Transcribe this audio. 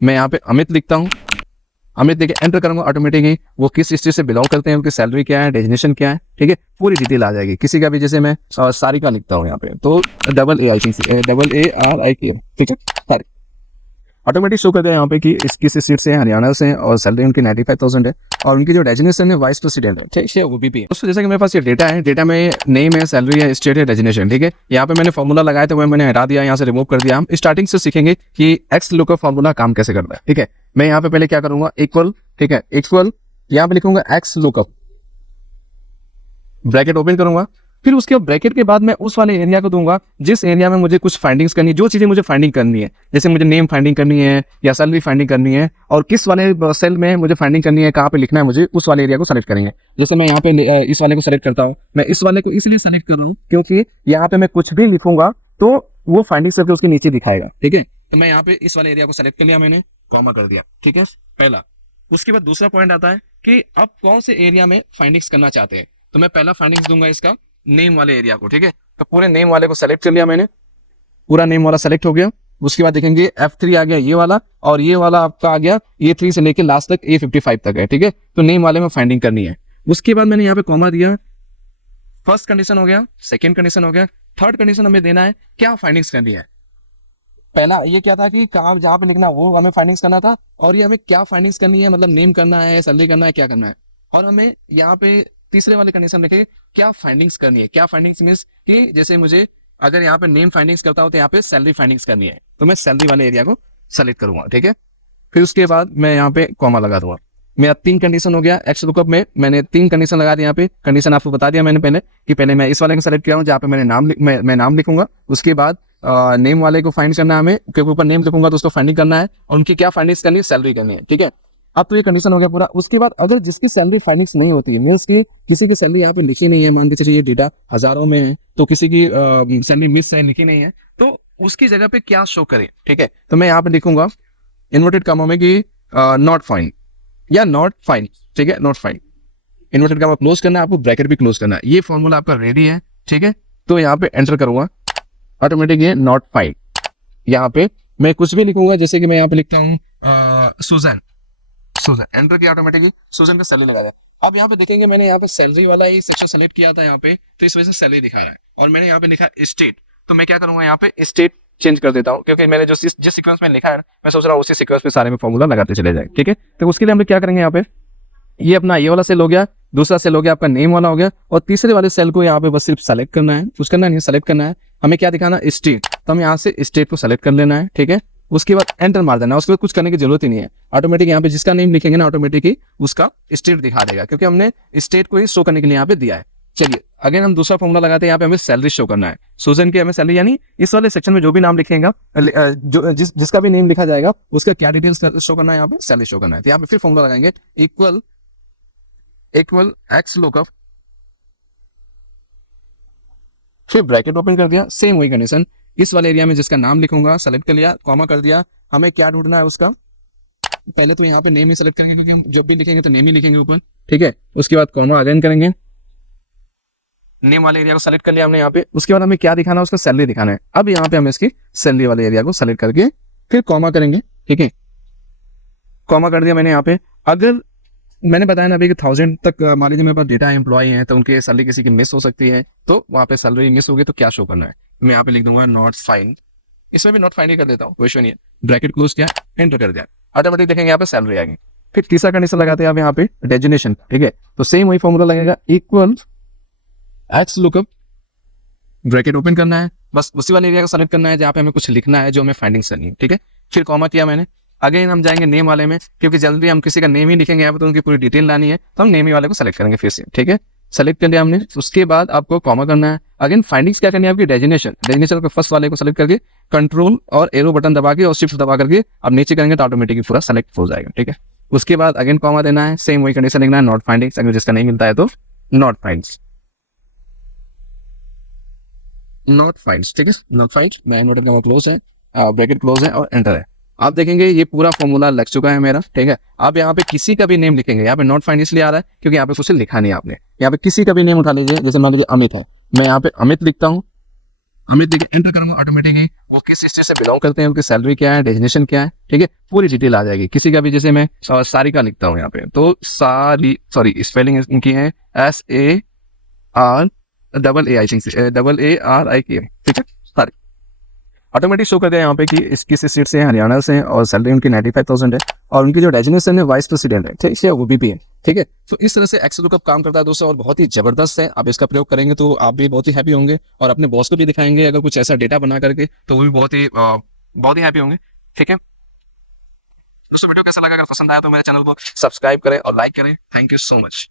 मैं यहाँ पे अमित लिखता हूँ। अमित देखे एंटर करूंगा, ऑटोमेटिकली वो किस स्टेट से बिलोंग करते हैं, उनकी सैलरी क्या है, डेजिग्नेशन क्या है, ठीक है, पूरी डिटेल आ जाएगी। किसी का भी, जैसे मैं सारिका लिखता हूँ यहाँ पे, तो AARIK, ठीक है, सारिका ऑटोमेटिक शो कर दिया यहाँ पे कि किस स्टेट से, हरियाणा से, और सैलरी उनकी 95,000 है, और उनकी जो डेजिग्नेशन है वाइस प्रेसिडेंट है, ठीक है, वो भी है। दोस्तों जैसे कि मेरे पास ये डेटा है, डेटा में नेम है, सैलरी है, स्टेट है, डेजिग्नेशन, ठीक है। यहाँ पे मैंने फॉर्मूला लगाया तो मैंने हटा दिया, यहाँ से रिमूव कर दिया। हम स्टार्टिंग से सीखेंगे कि एक्स लुकअप फॉर्मूला काम कैसे करता है, ठीक है। मैं यहाँ पे पहले क्या करूंगा, इक्वल, ठीक है, इक्वल, यहाँ पे लिखूंगा एक्स लुकअप, ब्रैकेट ओपन करूंगा। फिर उसके ब्रैकेट के बाद मैं उस वाले एरिया को दूंगा जिस एरिया में मुझे कुछ फाइंडिंग्स करनी है, जो चीजें मुझे फाइंडिंग करनी है, जैसे मुझे नेम फाइंडिंग करनी है या सैलरी फाइंडिंग करनी है, और किस वाले सेल में मुझे फाइंडिंग करनी है, कहाँ पे लिखना है मुझे, उस वाले एरिया को सेलेक्ट करेंगे। जैसे मैं यहाँ पे इस वाले को सेलेक्ट करता हूँ। मैं इस वाले को इसलिए सेलेक्ट कर रहा हूँ क्योंकि यहाँ पे मैं कुछ भी लिखूंगा तो वो फाइंडिंग करके उसके नीचे दिखाएगा, ठीक है। तो मैं यहाँ पे इस वाले एरिया को सेलेक्ट कर लिया, मैंने कॉमा कर दिया, ठीक है, पहला। उसके बाद दूसरा पॉइंट आता है कि अब कौन से एरिया में फाइंडिंग्स करना चाहते हैं, तो मैं पहला फाइंडिंग्स दूंगा इसका नेम वाले एरिया को, ठीक है। तो पूरे नेम वाले को सेलेक्ट कर लिया मैंने, पूरा नेम वाला सेलेक्ट हो गया। उसके बाद देखेंगे F3 आ गया ये वाला, और ये वाला आपका आ गया A3 से लेके लास्ट तक A55 तक है, ठीक है। तो नेम वाले में फाइंडिंग करनी है। उसके बाद मैंने यहाँ पे कॉमा दिया, फर्स्ट कंडीशन हो गया, सेकेंड कंडीशन हो गया, थर्ड कंडीशन हमें देना है क्या फाइंडिंग्स करनी है। पहला ये क्या था कि कहाँ जहाँ पे लिखना वो हमें फाइंडिंग्स करना था, और ये हमें क्या फाइंडिंग्स करनी है, मतलब नेम करना है, सैलरी करना है, क्या करना है। और हमें यहाँ पे तीसरे वाले कंडीशन लिखे क्या फाइंडिंग्स करनी है। क्या फाइंडिंग्स मीन्स कि जैसे मुझे अगर यहाँ पे नेम फाइंडिंग्स करता हूँ तो यहाँ पे सैलरी फाइंडिंग्स करनी है, तो मैं सैलरी वाले एरिया को सेलेक्ट करूंगा, ठीक है। फिर उसके बाद मैं यहाँ पे कॉमा लगा दूंगा। मेरा 3 कंडीशन हो गया। एक्स लुकअप में मैंने 3 कंडीशन लगा दिया। यहाँ पे कंडीशन आपको बता दिया मैंने पहले कि पहले मैं इस वाले को सेलेक्ट किया हूँ जहाँ पे मैंने मैं नाम लिखूंगा। उसके बाद नेम वाले को फाइंड करना है हमें, क्योंकि ऊपर नेम लिखूंगा तो उसको फाइंडिंग करना है, और उनकी क्या फाइंडिंग्स करनी है, सैलरी करनी है, ठीक है। अब तो ये कंडीशन हो गया पूरा। उसके बाद अगर जिसकी सैलरी फाइंडिंग्स नहीं होती है, मीन्स की किसी की सैलरी यहाँ पे लिखी नहीं है, मान के चलिए डेटा हजारों में है, तो किसी की सैलरी मिस है, लिखी नहीं है, तो उसकी जगह पे क्या शो करें, ठीक है। तो मैं यहाँ पे लिखूंगा इन्वर्टेड कॉमा में कि नॉट फाइंड या नॉट फाइंड, ठीक है, not find. Inverted comma close करना है, आपको ब्रैकेट भी क्लोज करना है। ये फॉर्मूला आपका रेडी है, ठीक है। तो यहाँ पे एंटर करूंगा, ऑटोमेटिक ये नॉट फाइंड। यहाँ पे मैं कुछ भी लिखूंगा, जैसे कि मैं यहाँ पे लिखता हूँ सुजन, एंटर किया, ऑटोमेटिकली सुजन का सैलरी लगा दिया। अब यहाँ पे देखेंगे मैंने यहाँ पे सैलरी वाला ही सेक्शन सेलेक्ट किया था यहाँ पे, तो इस वजह से सैलरी दिखा रहा है। और मैंने यहाँ पे लिखा स्टेट, तो मैं क्या करूंगा यहाँ पे स्टेट चेंज कर देता हूँ, क्योंकि मैंने जिस सीक्वेंस में लिखा है मैं सोच रहा हूँ उसी सीक्वेंस पे सारे में फॉर्मूला लगाते चले जाए, ठीक है। तो उसके लिए हम क्या करेंगे, यहाँ पे ये अपना ये वाला सेल हो गया, दूसरा सेल हो गया आपका नेम वाला हो गया, और तीसरे वाले सेल को यहाँ पे बस सिर्फ सेलेक्ट करना है, कुछ करना नहीं, सेलेक्ट करना है। हमें क्या दिखाना, स्टेट, तो हम यहाँ से स्टेट को सेलेक्ट कर लेना है, ठीक है। उसके बाद एंटर मार देना, उसके बाद कुछ करने की जरूरत ही नहीं है। ऑटोमेटिक यहाँ पे जिसका नेम लिखेंगे ना, ऑटोमेटिक ही उसका स्टेट दिखा देगा, क्योंकि हमने स्टेट को ही शो करने के लिए यहाँ पे दिया है। चलिए अगेन हम दूसरा फॉर्मूला लगाते हैं। यहाँ पे हमें सैलरी शो करना है, सुजन की हमें सैलरी, यानी इस वाले सेक्शन में जो भी नाम लिखेगा, जो जिसका भी नेम लिखा जाएगा उसका क्या डिटेल्स शो करना है, यहाँ पे सैलरी शो करना है। तो यहाँ पे फिर फॉर्मूला लगाएंगे, इक्वल एक्स लुकअप, फिर ब्रैकेट ओपन कर दिया, सेम वही कंडीशन, इस वाले एरिया में जिसका नाम लिखूंगा सेलेक्ट कर लिया, कॉमा कर दिया। हमें क्या ढूंढना है उसका, पहले तो यहाँ पे नेम ही सेलेक्ट करेंगे, क्योंकि हम जब भी लिखेंगे तो नेम ही लिखेंगे ऊपर, ठीक है। उसके बाद कॉमा अगेन करेंगे, नेम वाले एरिया को सेलेक्ट कर लिया हमने यहाँ पे। उसके बाद हमें क्या दिखाना है, उसका सैलरी दिखाना है। अब यहाँ पे हम इसकी सैलरी वाले एरिया को सेलेक्ट करके फिर कॉमा करेंगे, ठीक है, कॉमा कर दिया मैंने यहाँ पे। अगर मैंने बताया ना अभी कि 1000 तक मान लीजिए मेरे पास डेटा एम्प्लॉय हैं, तो उनके सैलरी किसी की मिस हो सकती है, तो वहाँ पे सैलरी मिस होगी तो क्या शो करना है, मैं यहाँ पे लिख दूंगा नॉट फाइंड, इसमें भी नॉट फाइंड ही कर देता हूँ, कोई इशू नहीं है। ब्रैकेट क्लोज किया, एंटर कर दिया, ऑटोमेटिक देखेंगे यहाँ पे सैलरी आ गई। फिर तीसरा कंडीशन लगाते हैं यहाँ पे डेजिग्नेशन, ठीक है। तो सेम वही फॉर्मूला लगेगा, equal x lookup, bracket open करना है, बस उसी वाले एरिया को सेलेक्ट करना है जहाँ पे हमें कुछ लिखना है, जो हमें फाइंडिंग्स करनी है, ठीक है। फिर कॉमा किया मैंने, अगेन हम जाएंगे नेम वाले में, क्योंकि जल्दी हम किसी का नेम ही लिखेंगे यहाँ पे तो उनकी पूरी डिटेल लानी है, तो हम नेम ही वाले को सेलेक्ट करेंगे फिर से, ठीक है। सेलेक्ट कर लिया हमने। उसके बाद आपको कॉमा करना है, अगेन फाइंडिंग्स क्या करनी है आपकी, डेजिग्नेशन को फर्स्ट वाले को सेलेक्ट करके कंट्रोल और एरो बटन दबा के और शिफ्ट दबा करके अब नीचे करेंगे तो ऑटोमेटिकली पूरा सेलेक्ट हो जाएगा, ठीक है। उसके बाद अगेन कॉमा देना है, सेम वही कंडीशन लिखना है, नॉट फाइंडिंग्स, अगर जिसका नहीं मिलता है तो नॉट फाइंड्स, ठीक है, नॉट फाइंड। मैं इन्वर्टेड कॉमा क्लोज है, ब्रैकेट क्लोज है और एंटर है। आप देखेंगे ये पूरा फॉर्मूला लग चुका है मेरा, ठीक है। आप यहाँ पे किसी का भी नेम लिखेंगे, यहाँ पे नॉट फाइंड इसलिए आ रहा है क्योंकि यहाँ पे कुछ लिखा नहीं आपने। यहाँ पे किसी का भी नेम उठा लीजिए, जैसे मान लीजिए अमित है, मैं यहाँ पे अमित लिखता हूँ, मैं देखिए एंटर करूंगा ऑटोमेटिकली वो किस स्टेट से बिलोंग करते हैं, उनकी सैलरी क्या है, डेजिग्नेशन क्या है, ठीक है, पूरी डिटेल आ जाएगी। किसी का भी जैसे मैं सारिका लिखता हूँ यहाँ पे, तो सारी, सॉरी स्पेलिंग इनकी है SAR AA, I think AARIK, ठीक है, सारी ऑटोमेटिक शो कर दिया यहाँ पे कि इस किस स्टेट से हैं, हरियाणा से हैं, और सैलरी उनकी 95,000 है, और उनकी जो डेजिग्नेशन है वाइस प्रेसिडेंट है, ठीक है, वो भी है, ठीक है। तो इस तरह से एक्सेल लुकअप काम करता है दोस्तों, और बहुत ही जबरदस्त है। आप इसका प्रयोग करेंगे तो आप भी बहुत ही हैप्पी होंगे, और अपने बॉस को भी दिखाएंगे अगर कुछ ऐसा डेटा बना करके, तो वो भी बहुत ही हैप्पी होंगे, ठीक है। दोस्तों वीडियो कैसा लगा, अगर पसंद आया तो मेरे चैनल को सब्सक्राइब करें और लाइक करें। Thank you so much.